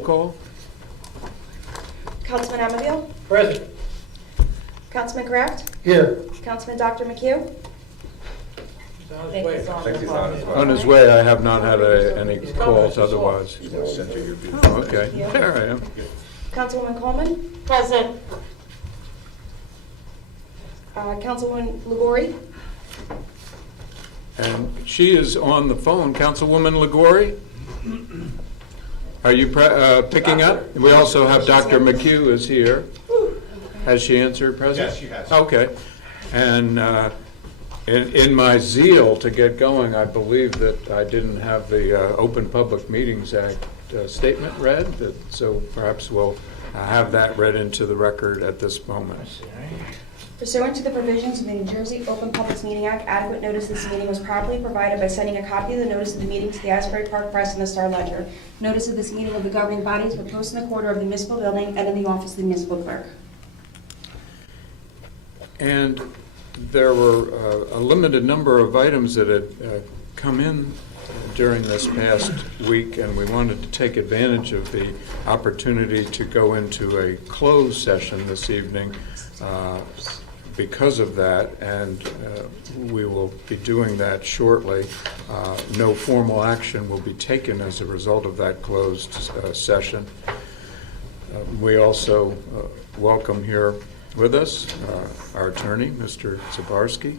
Call. Councilman Ammaville? Present. Councilman Kraft? Here. Councilman Dr. McHugh? He's on his way. On his way, I have not had any calls otherwise. Oh, okay. There I am. Councilwoman Coleman? Present. Councilwoman Legori? And she is on the phone. Councilwoman Legori? Are you picking up? We also have Dr. McHugh is here. Has she answered, President? Yes, she has. Okay. And in my zeal to get going, I believe that I didn't have the Open Public Meetings Act statement read, so perhaps we'll have that read into the record at this moment. Pursuant to the provisions of the New Jersey Open Public Meeting Act, adequate notice of this meeting was properly provided by sending a copy of the notice of the meeting to the Asbury Park Press and the Star Ledger. Notice of this meeting of the governing bodies were posted in the corridor of the municipal building and in the office of the municipal clerk. And there were a limited number of items that had come in during this past week, and we wanted to take advantage of the opportunity to go into a closed session this evening because of that, and we will be doing that shortly. No formal action will be taken as a result of that closed session. We also welcome here with us our attorney, Mr. Zabarski,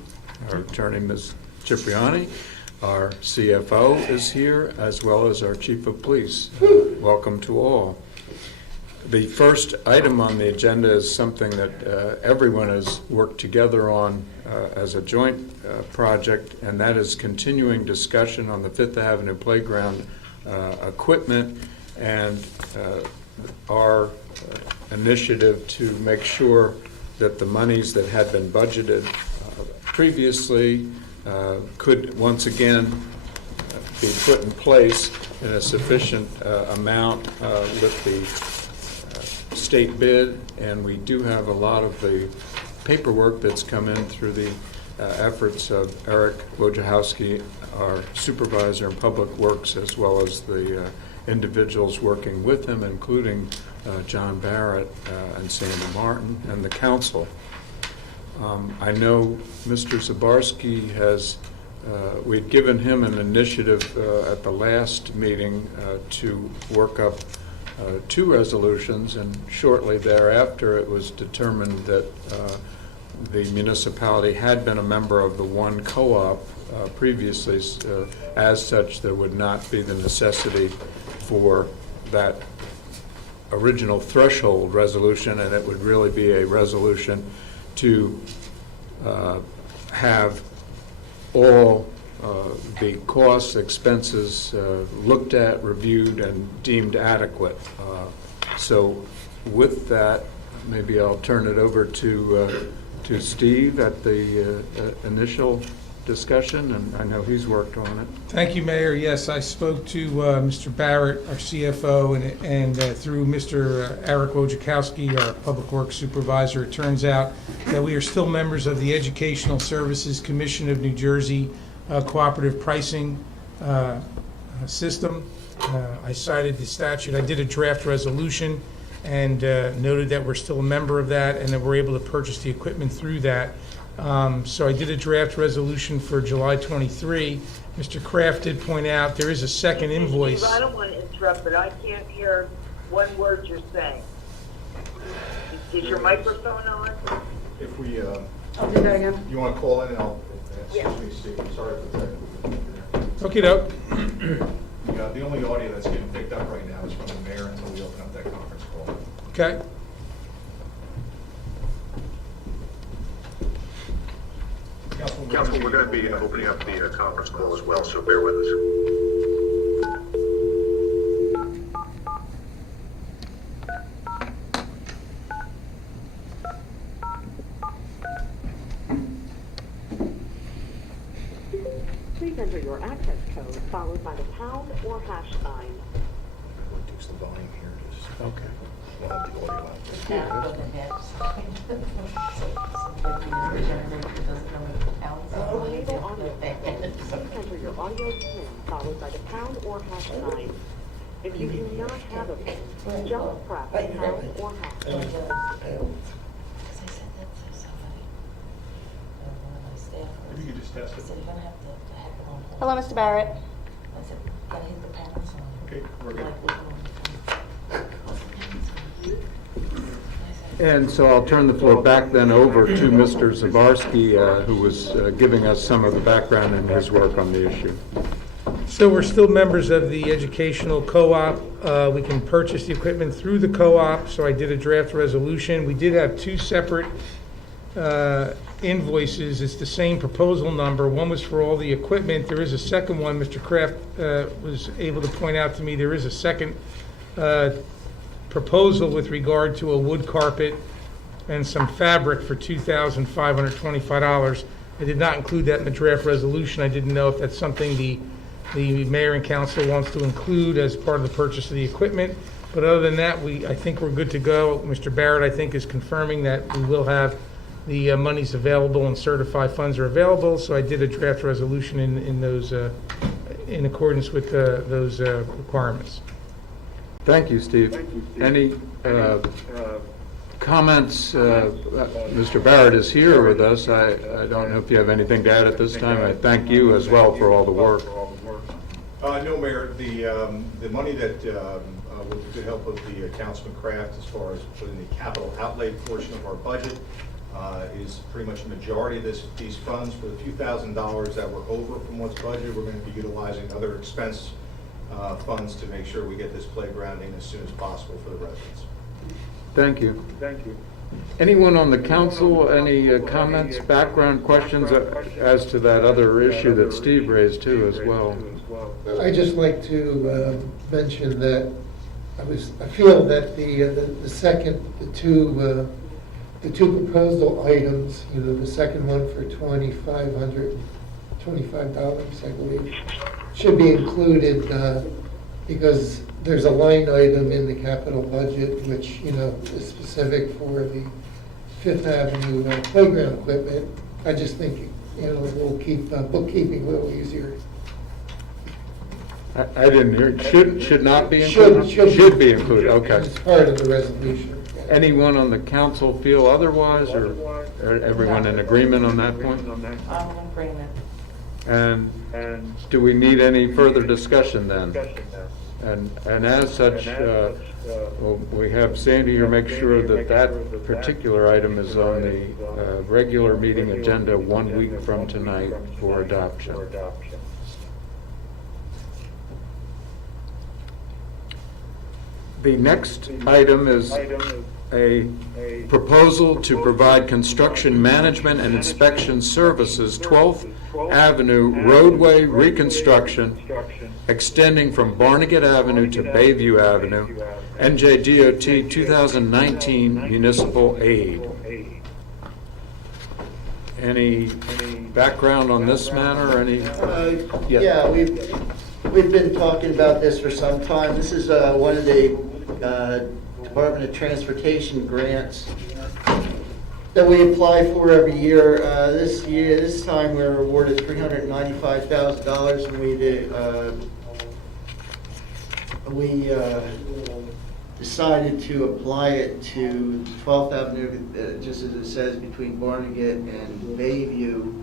our attorney, Ms. Cipriani. Our CFO is here, as well as our chief of police. Welcome to all. The first item on the agenda is something that everyone has worked together on as a joint project, and that is continuing discussion on the Fifth Avenue Playground equipment and our initiative to make sure that the monies that had been budgeted previously could once again be put in place in a sufficient amount with the state bid, and we do have a lot of the paperwork that's come in through the efforts of Eric Wojciechowski, our supervisor in public works, as well as the individuals working with him, including John Barrett and Sandy Martin and the council. I know Mr. Zabarski has, we'd given him an initiative at the last meeting to work up two resolutions, and shortly thereafter it was determined that the municipality had been a member of the one co-op previously. As such, there would not be the necessity for that original threshold resolution, and it would really be a resolution to have all the costs, expenses looked at, reviewed, and deemed adequate. So with that, maybe I'll turn it over to Steve at the initial discussion, and I know he's worked on it. Thank you, Mayor. Yes, I spoke to Mr. Barrett, our CFO, and through Mr. Eric Wojciechowski, our Public Works Supervisor. It turns out that we are still members of the Educational Services Commission of New Jersey cooperative pricing system. I cited the statute. I did a draft resolution and noted that we're still a member of that and that we're able to purchase the equipment through that. So I did a draft resolution for July 23. Mr. Kraft did point out there is a second invoice. Steve, I don't want to interrupt, but I can't hear one word you're saying. Is your microphone on? If we, I'll do that again. you want to call in and I'll, Yeah. excuse me, Steve, sorry for that. Look it up. The only audio that's getting picked up right now is from the mayor until we open up that conference call. Okay. Council, we're going to be opening up the conference call as well, so bear with us. Please enter your access code followed by the pound or hash sign. Reduce the volume here, just, Okay. we'll have the audio out. Enable audio. Please enter your audio PIN followed by the pound or hash sign. If you do not have a PIN, just press pound or hash. Because I said that to somebody, one of my staff. If you could just test I it. said, you're gonna have to hack it on hold. Hello, Mr. Barrett. I said, gotta hit the pound sign. Okay, we're good. Like, what's on the phone? What's the pound sign? I said, And so I'll turn the floor back then over to Mr. Zabarski, who was giving us some of the background in his work on the issue. So we're still members of the educational co-op. We can purchase the equipment through the co-op, so I did a draft resolution. We did have two separate invoices. It's the same proposal number. One was for all the equipment. There is a second one. Mr. Kraft was able to point out to me there is a second proposal with regard to a wood carpet and some fabric for $2,525. I did not include that in the draft resolution. I didn't know if that's something the mayor and council wants to include as part of the purchase of the equipment. But other than that, I think we're good to go. Mr. Barrett, I think, is confirming that we will have the monies available and certified funds are available. So I did a draft resolution in those, in accordance with those requirements. Thank you, Steve. Any comments? Mr. Barrett is here with us. I don't know if you have anything to add at this time. I thank you as well for all the work. No, Mayor, the money that, with the help of the Councilman Kraft, as far as putting the capital outlay portion of our budget, is pretty much the majority of these funds. For the few $1,000s that were over from what's budgeted, we're going to be utilizing other expense funds to make sure we get this playground in as soon as possible for the residents. Thank you. Anyone on the council, any comments, background questions as to that other issue that Steve raised too as well? I'd just like to mention that I feel that the two proposal items, the second one for $2,525, I believe, should be included because there's a line item in the capital budget which, is specific for the Fifth Avenue playground equipment. I just think, we'll keep bookkeeping a little easier. I didn't hear, should not be included? Should be included, okay. It's part of the resolution. Anyone on the council feel otherwise, or everyone in agreement on that point? I'm in agreement. And do we need any further discussion then? And as such, we have Sandy here make sure that that particular item is on the regular meeting agenda 1 week from tonight for adoption. The next item is a proposal to provide construction management and inspection services, 12th Avenue roadway reconstruction extending from Barnegat Avenue to Bayview Avenue, NJDOT 2019 municipal aid. Any background on this matter? Yeah, we've been talking about this for some time. This is one of the Department of Transportation grants that we apply for every year. This time we're awarded $395,000, and we decided to apply it to 12th Avenue, just as it says, between Barnegat and Bayview,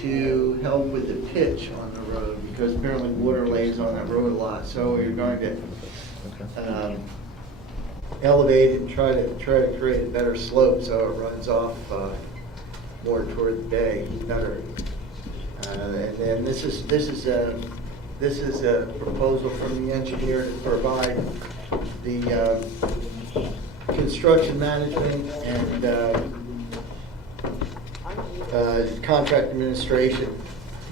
to help with the pitch on the road, because apparently water lays on that road a lot. So we're going to elevate it and try to create a better slope so it runs off more toward the bay better. And then this is a proposal from the engineer to provide the construction management and contract administration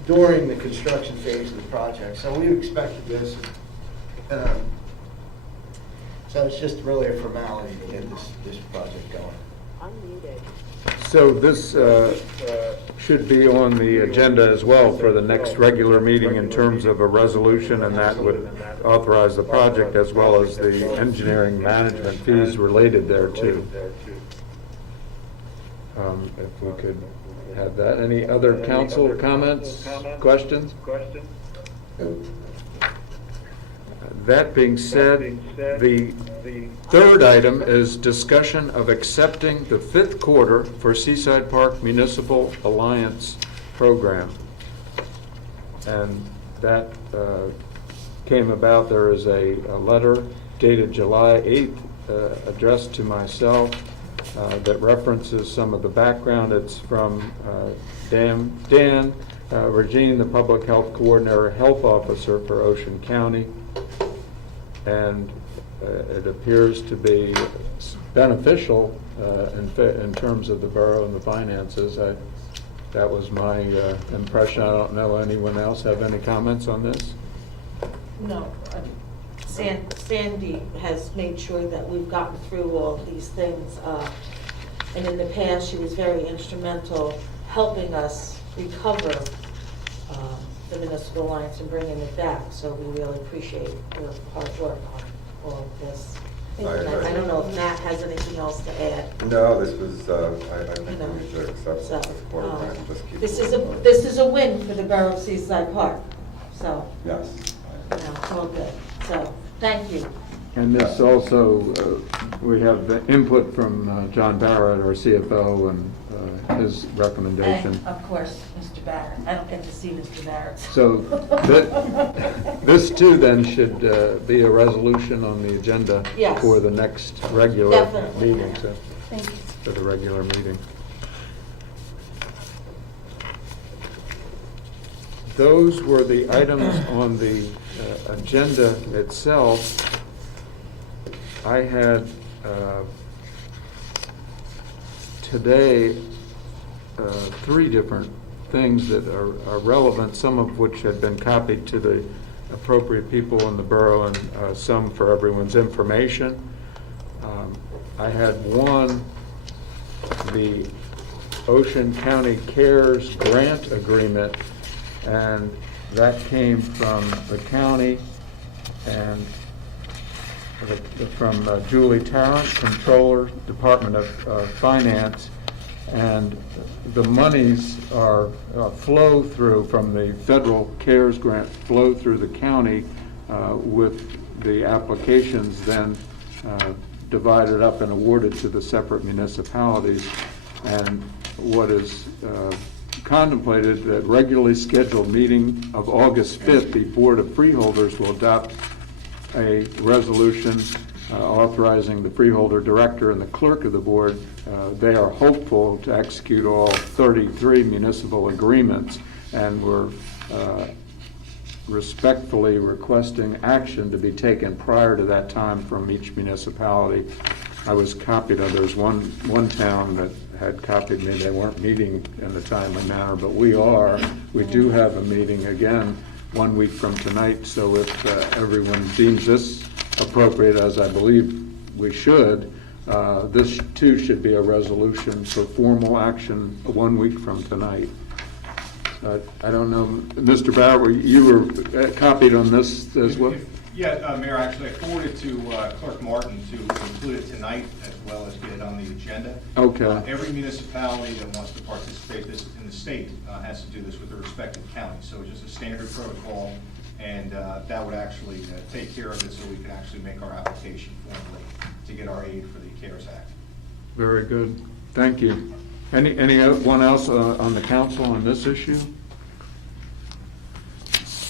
during the construction phase of the project. So we expected this. So it's just really a formality to get this project going. Unmuted. So this should be on the agenda as well for the next regular meeting in terms of a resolution, and that would authorize the project as well as the engineering management fees related thereto. If we could have that. Any other council comments, questions? That being said, the third item is discussion of accepting the fifth quarter for Seaside Park Municipal Alliance Program. And that came about, there is a letter dated July 8th addressed to myself that references some of the background. It's from Dan Regine, the Public Health Coordinator, Health Officer for Ocean County. And it appears to be beneficial in terms of the borough and the finances. That was my impression. I don't know, anyone else have any comments on this? No. Sandy has made sure that we've gotten through all these things. And in the past, she was very instrumental helping us recover the Municipal Alliance and bringing it back. So we really appreciate her hard work on all of this. I don't know if Matt has anything else to add. No, this was, I think You know, we should accept So, this quarter and just keep this moving. is a win for the borough of Seaside Park. So, Yes. you know, it's all good. So, thank you. And this also, we have the input from John Barrett, our CFO, and his recommendation. And, of course, Mr. Barrett. I don't get to see Mr. Barrett. So this too then should be a resolution on the agenda Yes. for the next regular Definitely. meeting, so, Thank you. for the regular meeting. Those were the items on the agenda itself. I had today three different things that are relevant, some of which had been copied to the appropriate people in the borough, and some for everyone's information. I had one, the Ocean County Cares Grant Agreement, and that came from the county and from Julie Tarrant, Controller, Department of Finance, and the monies are flow through from the federal CARES grant, flow through the county with the applications then divided up and awarded to the separate municipalities. And what is contemplated, that regularly scheduled meeting of August 5th, the Board of Freeholders will adopt a resolution authorizing the freeholder director and the clerk of the board. They are hopeful to execute all 33 municipal agreements, and we're respectfully requesting action to be taken prior to that time from each municipality. I was copied on, there's one town that had copied me. They weren't meeting in a timely manner, but we are. We do have a meeting again 1 week from tonight, so if everyone deems this appropriate, as I believe we should, this too should be a resolution for formal action 1 week from tonight. I don't know, Mr. Bauer, you were copied on this as well? Yeah, Mayor, actually, I forwarded to Clerk Martin to include it tonight as well as get it on the agenda. Okay. Every municipality that wants to participate this in the state has to do this with their respective county. So it's just a standard protocol, and that would actually take care of it so we can actually make our application formally to get our aid for the CARES Act. Very good. Thank you. Anyone else on the council on this issue?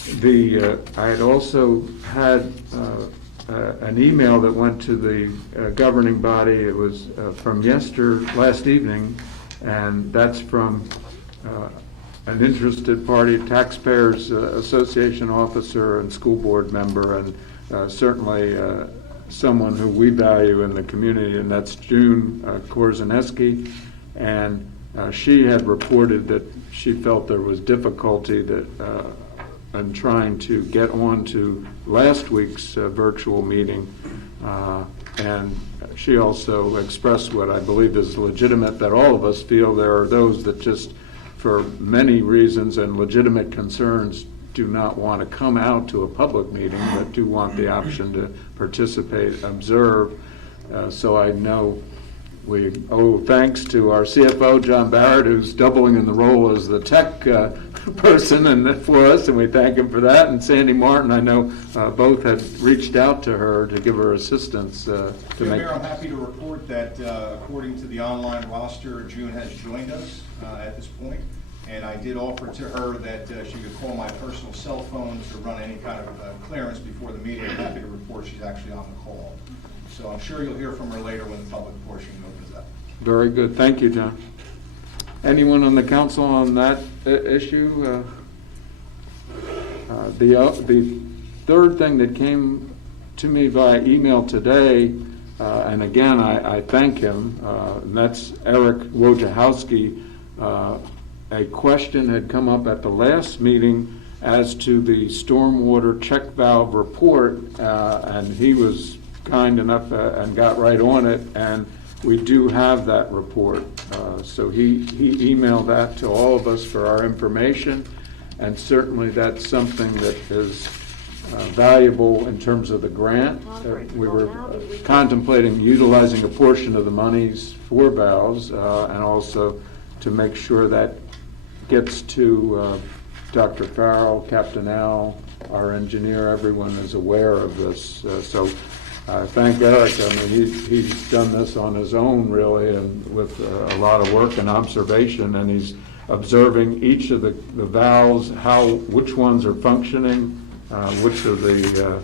I had also had an email that went to the governing body. It was from last evening, and that's from an interested party, Taxpayers Association officer and school board member, and certainly someone who we value in the community, and that's June Korzaneski. And she had reported that she felt there was difficulty in trying to get on to last week's virtual meeting. And she also expressed what I believe is legitimate, that all of us feel there are those that just, for many reasons and legitimate concerns, do not want to come out to a public meeting, but do want the option to participate, observe. So I know We owe thanks to our CFO, John Barrett, who's doubling in the role as the tech person and for us, and we thank him for that. And Sandy Martin, I know both had reached out to her to give her assistance to make. Mayor, I'm happy to report that according to the online roster, June has joined us at this point. And I did offer to her that she could call my personal cell phone to run any kind of clearance before the meeting. I'm happy to report she's actually on the call. So I'm sure you'll hear from her later when the public portion opens up. Very good. Thank you, John. Anyone on the council on that issue? The third thing that came to me via email today, and again, I thank him, and that's Eric Wojciechowski. A question had come up at the last meeting as to the stormwater check valve report, and he was kind enough and got right on it, and we do have that report. So he emailed that to all of us for our information, and certainly that's something that is valuable in terms of the grant. We were contemplating utilizing a portion of the monies for valves, and also to make sure that gets to Dr. Farrell, Captain Al, our engineer. Everyone is aware of this. So thank Eric. I mean, he's done this on his own, really, and with a lot of work and observation, and he's observing each of the valves, which ones are functioning, which are the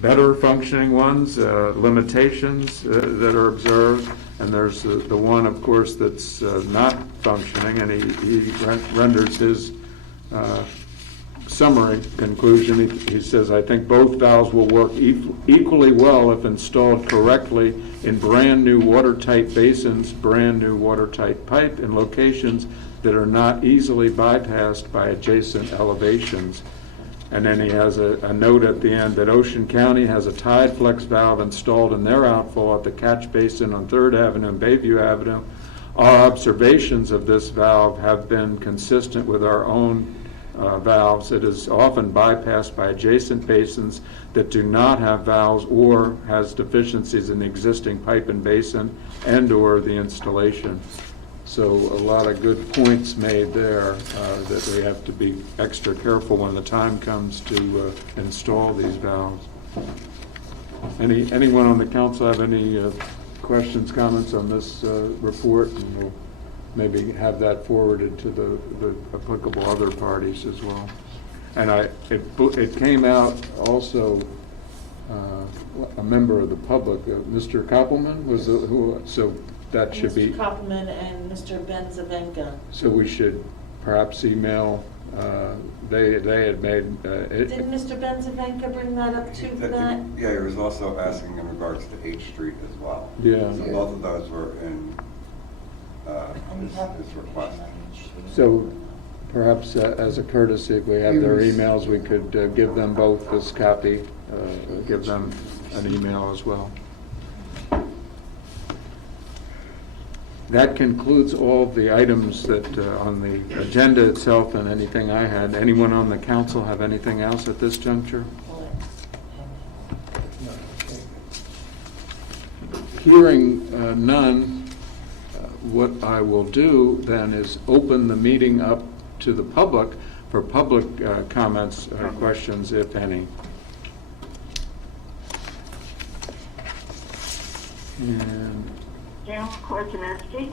better functioning ones, limitations that are observed, and there's the one, of course, that's not functioning, and he renders his summary conclusion. He says, I think both valves will work equally well if installed correctly in brand new watertight basins, brand new watertight pipe in locations that are not easily bypassed by adjacent elevations. And then he has a note at the end that Ocean County has a tide flex valve installed in their outfall at the catch basin on 3rd Avenue and Bayview Avenue. Our observations of this valve have been consistent with our own valves. It is often bypassed by adjacent basins that do not have valves or has deficiencies in the existing pipe and basin and or the installation. So a lot of good points made there that we have to be extra careful when the time comes to install these valves. Anyone on the council have any questions, comments on this report? And we'll maybe have that forwarded to the applicable other parties as well. And it came out also, a member of the public, Mr. Koppelman was so that should be. Mr. Koppelman and Mr. Benzavenka. So we should perhaps email, they had made. Didn't Mr. Benzavenka bring that up too for that? Yeah, he was also asking in regards to H Street as well. Yeah. So both of those were in his request. So perhaps as a courtesy, if we have their emails, we could give them both this copy, give them an email as well. That concludes all of the items that on the agenda itself and anything I had. Anyone on the council have anything else at this juncture? Hearing none, what I will do then is open the meeting up to the public for public comments or questions, if any. And June Korchinski.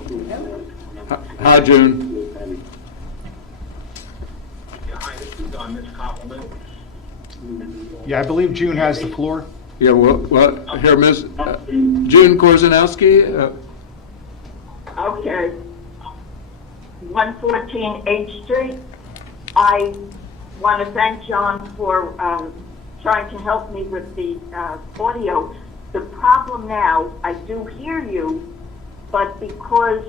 hi, June. Hi, this is Ms. Koppelman. Yeah, I believe June has the floor. Yeah, well here, Ms. June Korzanowski. Okay. 114 H Street. I want to thank John for trying to help me with the audio. The problem now, I do hear you, but because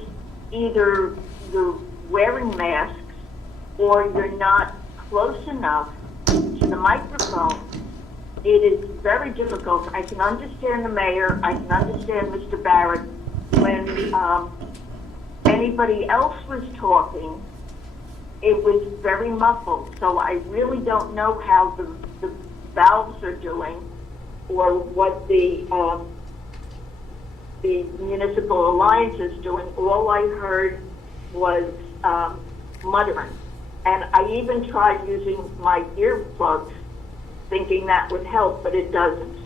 either you're wearing masks or you're not close enough to the microphone, it is very difficult. I can understand the mayor, I can understand Mr. Barrett. When anybody else was talking, it was very muffled. So I really don't know how the valves are doing or what the the Municipal Alliance is doing, all I heard was muttering. And I even tried using my earplugs, thinking that would help, but it doesn't.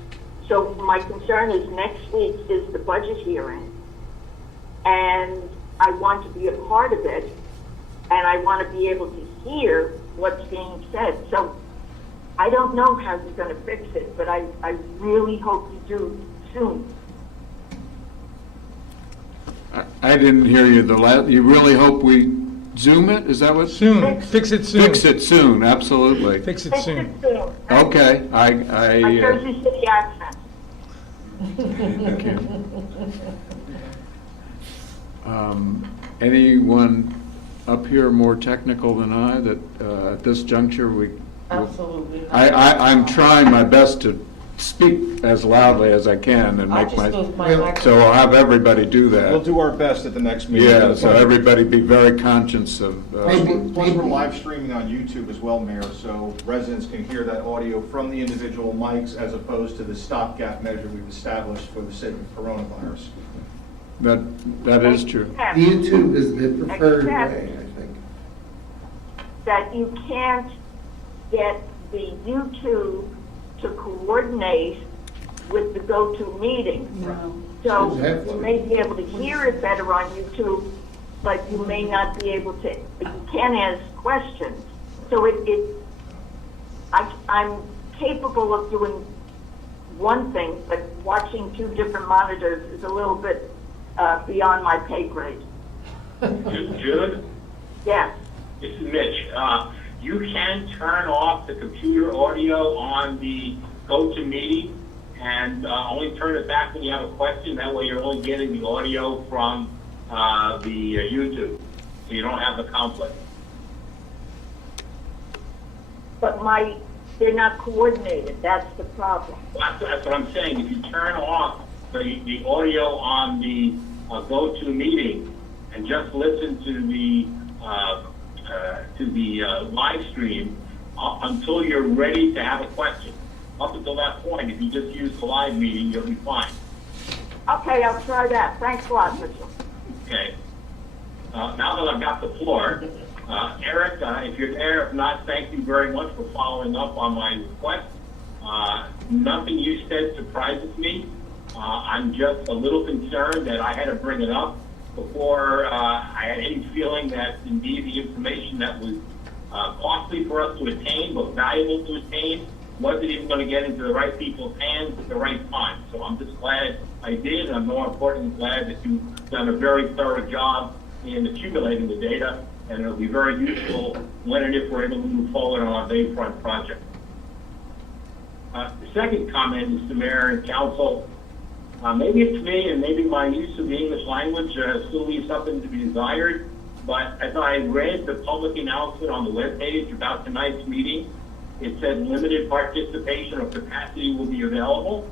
So my concern is next week is the budget hearing, and I want to be a part of it, and I want to be able to hear what's being said. So I don't know how you're going to fix it, but I really hope you do soon. I didn't hear you you really hope we Zoom it? Is that what? Soon, fix it soon. Fix it soon, absolutely. Fix it Fix soon. it soon. Okay, My Jersey City accent. thank you. Anyone up here more technical than I that at this juncture Absolutely not. I'm trying my best to speak as loudly as I can and I make just moved my microphone. so I'll have everybody do We'll that. do our best at the next meeting. Yeah, so everybody be very conscious of, Plus, we're live streaming on YouTube as well, Mayor, so residents can hear that audio from the individual mics as opposed to the stopgap measure we've established for the sake of coronavirus. that is true. Except YouTube is the preferred Except- way, I think. that you can't get the YouTube to coordinate with the GoToMeeting. So Exactly. you may be able to hear it better on YouTube, but you may not be able to, you can ask questions. So I'm capable of doing one thing, but watching two different monitors is a little bit beyond my pay grade. Jude, Yes. this is Mitch. You can turn off the computer audio on the GoToMeeting and only turn it back when you have a question. That way you're only getting the audio from the YouTube, so you don't have the conflict. But they're not coordinated, that's the problem. That's what I'm saying. If you turn off the audio on the GoToMeeting and just listen to the live stream until you're ready to have a question. Up until that point, if you just use the live meeting, you'll be fine. Okay, I'll try that. Thanks a lot, Mitchell. Okay. Now that I've got the floor, Eric, if you're there, if not, thank you very much for following up on my request. Nothing you said surprises me. I'm just a little concerned that I had to bring it up before I had any feeling that indeed the information that was costly for us to attain, but valuable to attain, wasn't even going to get into the right people's hands at the right time. So I'm just glad I did, and I'm more importantly glad that you've done a very thorough job in accumulating the data, and it'll be very useful when and if we're able to move forward on our Bayfront project. The second comment, Mr. Mayor and Council, maybe it's me and maybe my use of the English language still leaves something to be desired, but as I read the public announcement on the webpage about tonight's meeting, it said limited participation or capacity will be available.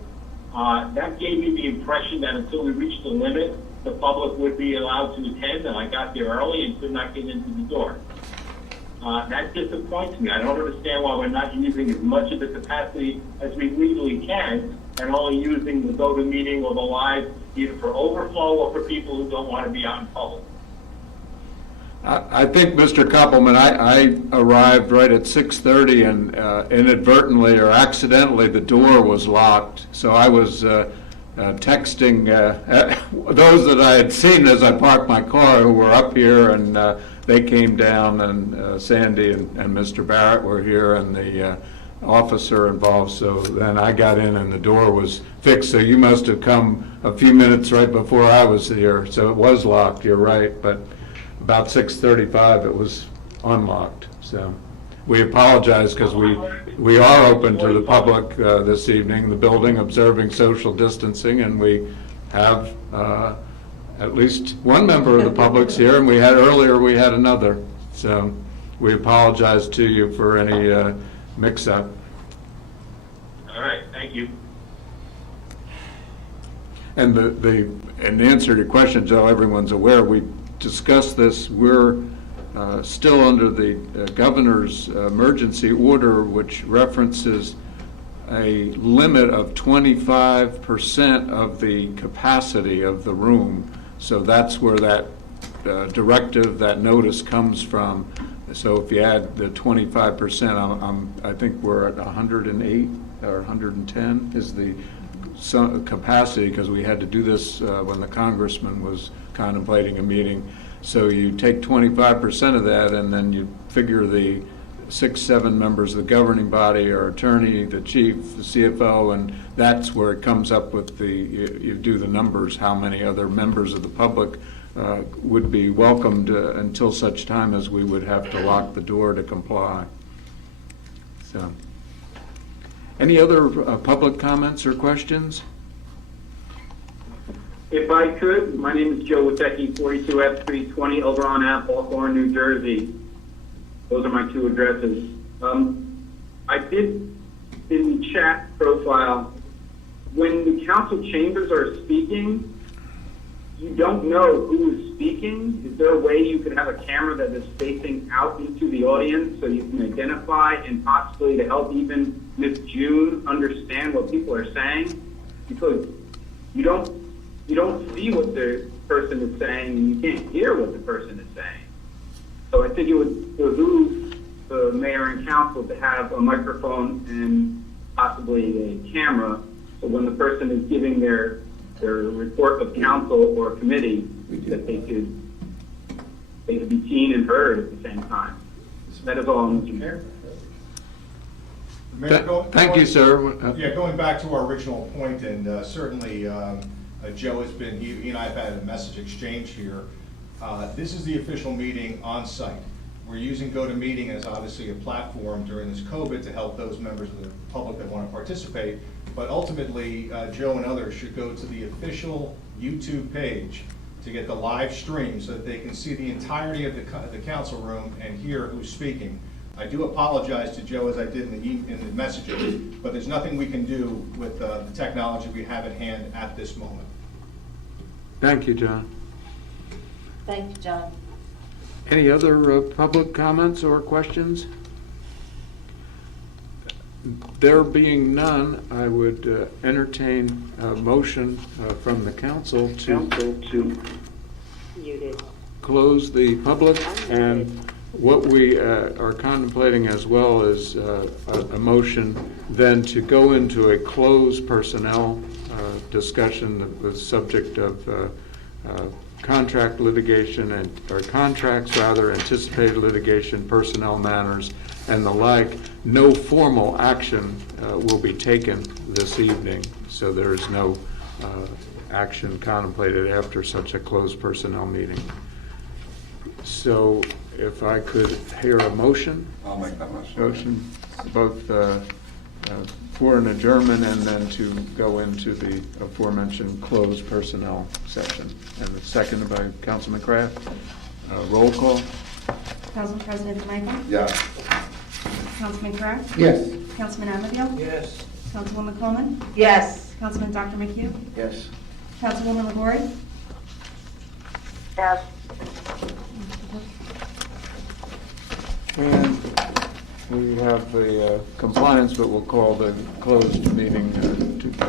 That gave me the impression that until we reached the limit, the public would be allowed to attend, and I got there early and could not get into the door. That disappoints me. I don't understand why we're not using as much of the capacity as we legally can, and only using the GoToMeeting or the live either for overflow or for people who don't want to be out in public. I think, Mr. Koppelman, I arrived right at 6:30 and inadvertently or accidentally the door was locked. So I was texting those that I had seen as I parked my car who were up here, and they came down, and Sandy and Mr. Barrett were here, and the officer involved. So then I got in and the door was fixed. So you must have come a few minutes right before I was here. So it was locked, you're right, but about 6:35 it was unlocked. So we apologize because we are open to the public this evening, the building, observing social distancing, and we have at least one member of the public's here, and we had another. So we apologize to you for any mix-up. All right, thank you. And in answer to your question, Joe, everyone's aware, we discussed this. We're still under the governor's emergency order, which references a limit of 25% of the capacity of the room. So that's where that directive, that notice comes from. So if you add the 25%, I think we're at 108 or 110 is the capacity, because we had to do this when the congressman was contemplating a meeting. So you take 25% of that, and then you figure the 6-7 members of the governing body, our attorney, the chief, the CFO, and that's where it comes up with you do the numbers, how many other members of the public would be welcomed until such time as we would have to lock the door to comply. So, any other public comments or questions? If I could, my name is Joe Witecki, 42 F Street, 20 Oberon Ave, Hawthorne, New Jersey. Those are my two addresses. I did, in the chat profile, when the council chambers are speaking, you don't know who is speaking. Is there a way you could have a camera that is facing out into the audience so you can identify and possibly to help even Miss June understand what people are saying? Because you don't see what the person is saying, and you can't hear what the person is saying. So I think it would behoove the mayor and council to have a microphone and possibly a camera, so when the person is giving their report of council or committee, that they could be seen and heard at the same time. That is all, Mr. Mayor. Thank you, sir. Yeah, going back to our original point, and certainly Joe has been, he and I have had a message exchange here. This is the official meeting on site. We're using GoToMeeting as obviously a platform during this COVID to help those members of the public that want to participate. But ultimately, Joe and others should go to the official YouTube page to get the live stream so that they can see the entirety of the council room and hear who's speaking. I do apologize to Joe, as I did in the messages, but there's nothing we can do with the technology we have at hand at this moment. Thank you, John. Thank you, John. Any other public comments or questions? There being none, I would entertain a motion from the council to close the public. And what we are contemplating as well is a motion then to go into a closed personnel discussion, the subject of contract litigation or contracts rather, anticipated litigation, personnel matters, and the like. No formal action will be taken this evening, so there is no action contemplated after such a closed personnel meeting. So if I could hear a motion. I'll make that motion. Motion, both for an adjournment and then to go into the aforementioned closed personnel session. And it's seconded by Councilman Kraft. Roll call. Council President DeMichael? Yes. Councilman Kraft? Yes. Councilman Amadale? Yes. Councilwoman Coleman? Yes. Councilman Dr. McHugh? Yes. Councilwoman LaGore? Yes. And we have the compliance, but we'll call the closed meeting to